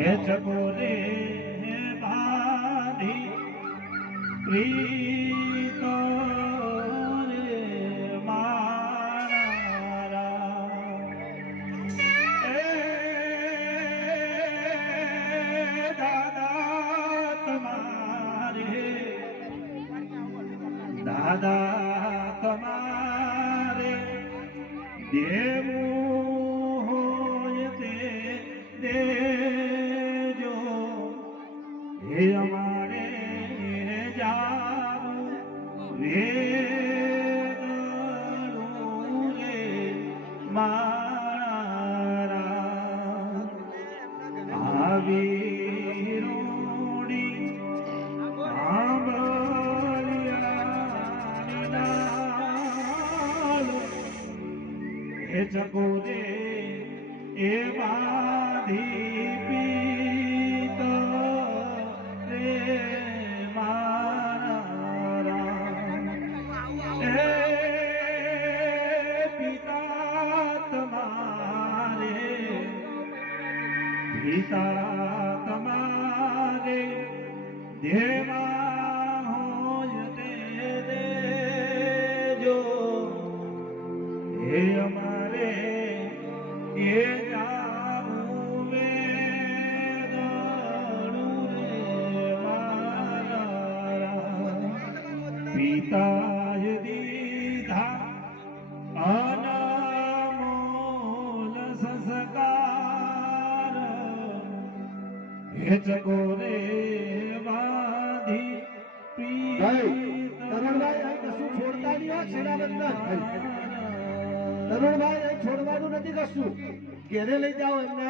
હે ચકોરે બાંધી પ્રીત રે મારા એ દાદા તમારે દેવું હોય તે દેજો હે અમારે જાવું વેદનું રે મારા આવી રોડી હે ચકોરે એ બાંધી પીત રે મારા હે પિતા તમારે દેવા હોય તે દેજો હે અમારે એ જાવું વેદનું રે મારા પિતાએ દીધા અનમોલ સંસ્કાર હે ચકોરે બાંધી તરુણભાઈ કશું છોડતા નહીં સેનાબંધન તરુણભાઈ છોડવાનું નથી કશું ઘેરે લઈ જાઓ એમને